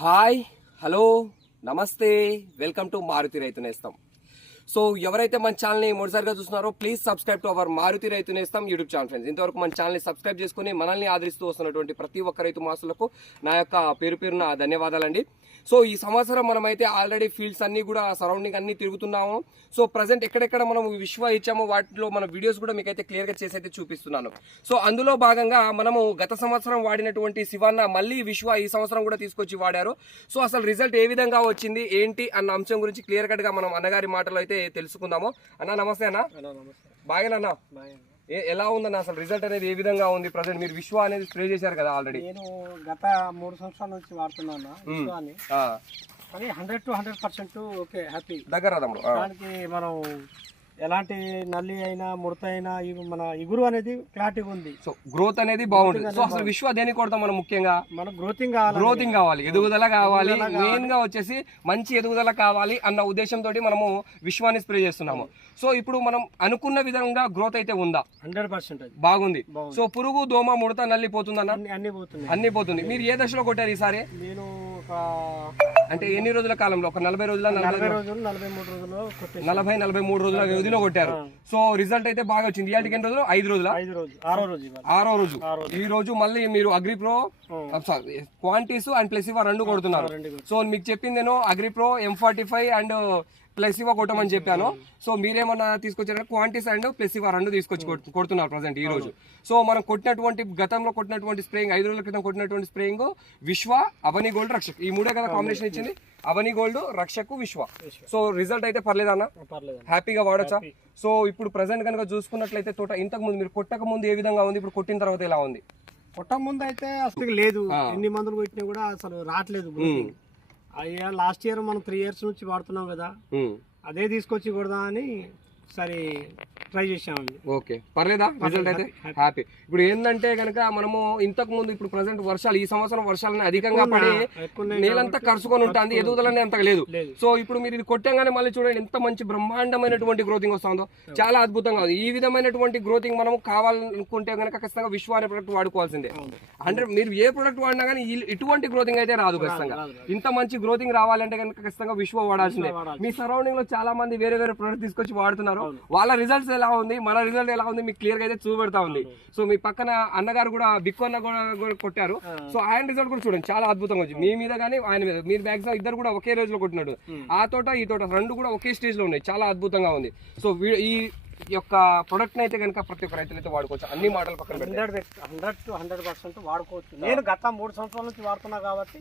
Hi hello నమస్తే welcome to Maruti Raitu Nestham. So ఎవరైతే మన ఛానల్ని మొదటిసారిగా చూస్తున్నారో please subscribe to our Maruti Raitu Nestham YouTube channel friends ఇంతవరకు మన ఛానల్ని సబ్స్క్రైబ్ చేసుకుని మనల్ని ఆదరిస్తూ వస్తున్నటువంటి ప్రతి ఒక్క రైతు మాసులకు నా యొక్క పేరు పేరున ధన్యవాదాలండి. సో ఈ సంవత్సరం మనమైతే ఆల్రెడీ ఫీల్డ్స్ అన్నీ కూడా సరౌండింగ్ అన్నీ తిరుగుతున్నాము. సో ప్రజెంట్ ఎక్కడెక్కడ మనం విశ్వ ఇచ్చామో వాటిలో మన వీడియోస్ కూడా మీకైతే క్లియర్గా చేసి అయితే చూపిస్తున్నాను. సో అందులో భాగంగా మనము గత సంవత్సరం వాడినటువంటి శివన్న మళ్ళీ విశ్వ ఈ సంవత్సరం కూడా తీసుకొచ్చి వాడారు. సో అసలు రిజల్ట్ ఏ విధంగా వచ్చింది ఏంటి అన్న అంశం గురించి క్లియర్ కట్గా మనం అన్నగారి మాటలో అయితే తెలుసుకుందాము. అన్న నమస్తే అన్న. బాగానన్నా ఎలా ఉందన్న అసలు రిజల్ట్ అనేది ఏ విధంగా ఉంది? ప్రజెంట్ మీరు విశ్వ అనేది స్ప్రే చేశారు కదా ఆల్రెడీ నేను గత మూడు సంవత్సరాల నుంచి వాడుతున్నాను విశ్వాన్ని. కానీ hundred to hundred percent okay happy. దగ్గర. దానికి మనం ఎలాంటి నల్లి అయినా ముడత అయినా మన ఇగురు అనేది క్లారిటీగా ఉంది. సో గ్రోత్ అనేది బాగుంటుంది. సో అసలు విశ్వ దేనికి కొడతాం మనం ముఖ్యంగా? మన గ్రోతింగ్ కావాలి. గ్రోతింగ్ కావాలి. ఎదుగుదల కావాలి. మెయిన్గా వచ్చేసి మంచి ఎదుగుదల కావాలి అన్న ఉద్దేశంతో మనము విశ్వాన్ని స్ప్రే చేస్తున్నాము. సో ఇప్పుడు మనం అనుకున్న విధంగా గ్రోత్ అయితే ఉందా? హండ్రెడ్ పర్సెంట్ బాగుంది. సో పురుగు దోమ ముడత నల్లి పోతుందన్న? అన్ని పోతున్నాయి. అన్ని పోతుంది. మీరు ఏ దశలో కొట్టారు ఈసారి? నేను ఒక అంటే ఎన్ని రోజుల కాలంలో? ఒక నలభై రోజుల నలభై నలభై రోజులు? నలభై మూడు రోజులు కొట్టేసి నలభై నలభై మూడు రోజుల వ్యవధిలో కొట్టారు. సో రిజల్ట్ అయితే బాగా వచ్చింది. ఇవాళకి ఎన్ని రోజులు? ఐదు రోజుల? ఐదు ఆరో రోజు ఇవాళ. ఆరో రోజు. ఆరో ఈ రోజు మళ్ళీ మీరు agri pro quantities and plus ఇవ రెండు కొడుతున్నారు. రెండు కూడా. సో మీకు చెప్పింది నేను agri pro M forty five and plus ఇవ కొట్టమని చెప్పాను. సో మీరేమన్నా తీసుకొచ్చారంటే క్వాంటిటీస్ అండ్ ప్లస్ ఇవ రెండు తీసుకొచ్చి కొడుతు- కొడుతున్నారు ప్రజెంట్ ఈ రోజు. సో మనం కొట్టినటువంటి గతంలో కొట్టినటువంటి స్ప్రేయింగ్ ఐదు రోజుల క్రితం కొట్టినటువంటి స్ప్రేయింగ్ విశ్వ అవని గోల్డ్ రక్షక్. ఈ మూడే కదా కాంబినేషన్ ఇచ్చింది. అవని గోల్డ్ రక్షకు విశ్వ. సో రిజల్ట్ అయితే పర్లేదన్నా. పర్లేదు హ్యాపీగా వాడచ్చా సో ఇప్పుడు ప్రజెంట్ కనుక చూసుకున్నట్లయితే తోట ఇంతకు ముందు మీరు కొట్టక ముందు ఏ విధంగా ఉంది? ఇప్పుడు కొట్టిన తర్వాత ఎలా ఉంది? కొట్ట ముందు అయితే అసలు లేదు. ఎన్ని మందులు కొట్టినా కూడా అసలు రావట్లేదు growing. అయ్యా లాస్ట్ ఇయర్ మనం త్రీ ఇయర్స్ నుంచి వాడుతున్నాం కదా. అదే తీసుకొచ్చి కొడదాం అని సరే ట్రై చేసామండి ఓకే. పర్లేదా? రిజల్ట్ అయితే హ్యాపీ ఇప్పుడు ఏంటంటే కనుక మనము ఇంతకు ముందు ఇప్పుడు ప్రజెంట్ వర్షాలు ఈ సంవత్సరం వర్షాలను అధికంగా పడి నేలంతా కరుచుకొని ఉంటుంది ఎదుగుదలనే అంతగా లేదు. సో ఇప్పుడు మీరు ఇది కొట్టంగానే మళ్ళీ చూడండి ఎంత మంచి బ్రహ్మాండమైనటువంటి గ్రోతింగ్ వస్తుందో. చాలా అద్భుతంగా ఉంది. ఈ విధమైనటువంటి గ్రోతింగ్ మనం కావాలనుకుంటే కనుక ఖచ్చితంగా విశ్వ అనే ప్రొడక్ట్ వాడుకోవాల్సిందే అంటే మీరు ఏ ప్రొడక్ట్ వాడినా కానీ ఇటువంటి గ్రోతింగ్ అయితే రాదు ఖచ్చితంగా. ఇంత మంచి గ్రోతింగ్ రావాలంటే కనుక ఖచ్చితంగా విశ్వ వాడాల్సిందే. మీ సరౌండింగ్లో చాలా మంది వేరే వేరే ప్రొడక్ట్ తీసుకొచ్చి వాడుతున్నారు. వాళ్ళ రిజల్ట్స్ ఎలా ఉంది? మన రిజల్ట్ ఎలా ఉంది? మీకు క్లియర్గా అయితే చూపెడతా ఉంది. సో మీ పక్కన అన్నగారు కూడా బిక్కు అన్న కూడా కొట్టారు. సో ఆయన రిజల్ట్ కూడా చూడండి. చాలా అద్భుతంగా వచ్చింది. మీ మీద కానీ ఆయన మీద. మీరు మ్యాక్సిమం ఇద్దరు కూడా ఒకే రోజులో కొట్టినాడు ఆ తోట ఈ తోట రెండు కూడా ఒకే స్టేజ్లో ఉన్నాయి. చాలా అద్భుతంగా ఉంది. సో ఈ యొక్క ప్రొడక్ట్ అయితే కనుక ప్రతి ఒక్క రైతులు అయితే వాడుకోవచ్చు. అన్ని మాటలు పక్కన hundred hundred to hundred percent వాడుకోవచ్చు. నేను గత మూడు సంవత్సరాల నుంచి వాడుతున్నా కాబట్టి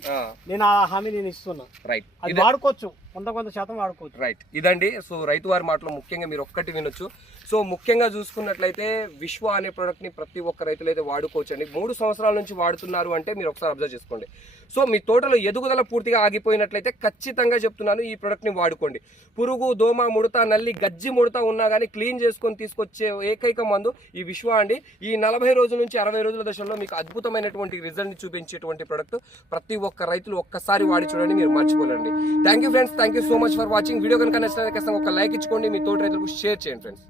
నేను ఆ హామీ నేను ఇస్తున్నా. రైట్ అది వాడుకోవచ్చు. కొంత కొంత శాతం వాడుకోవచ్చు. రైట్ ఇదండి. సో రైతు వారి మాటలో ముఖ్యంగా మీరు ఒక్కటి వినొచ్చు. సో ముఖ్యంగా చూసుకున్నట్లయితే విశ్వ అనే ప్రోడక్ట్ని ప్రతి ఒక్క రైతులు అయితే వాడుకోవచ్చు అండి మూడు సంవత్సరాల నుంచి వాడుతున్నారు అంటే మీరు ఒకసారి అబ్జర్వ్ చేసుకోండి. సో మీ తోటలో ఎదుగుదల పూర్తిగా ఆగిపోయినట్లయితే ఖచ్చితంగా చెప్తున్నాను ఈ ప్రోడక్ట్ని వాడుకోండి. పురుగు దోమ ముడత నల్లి గజ్జి ముడత ఉన్నా కానీ క్లీన్ చేసుకొని తీసుకొచ్చే ఏకైక మందు ఈ విశ్వ అండి. ఈ నలభై రోజుల నుంచి అరవై రోజుల దశలో మీకు అద్భుతమైనటువంటి రిజల్ట్ని చూపించేటువంటి ప్రోడక్ట్ ప్రతి ఒక్క రైతులు ఒక్కసారి వాడి చూడండి మీరు మర్చిపోలేండి thank you friends thank you so much for watching video కనుక నచ్చితే ఒక లైక్ ఇచ్చుకోండి. మీ తోటి రైతులకు షేర్ చేయండి ఫ్రెండ్స్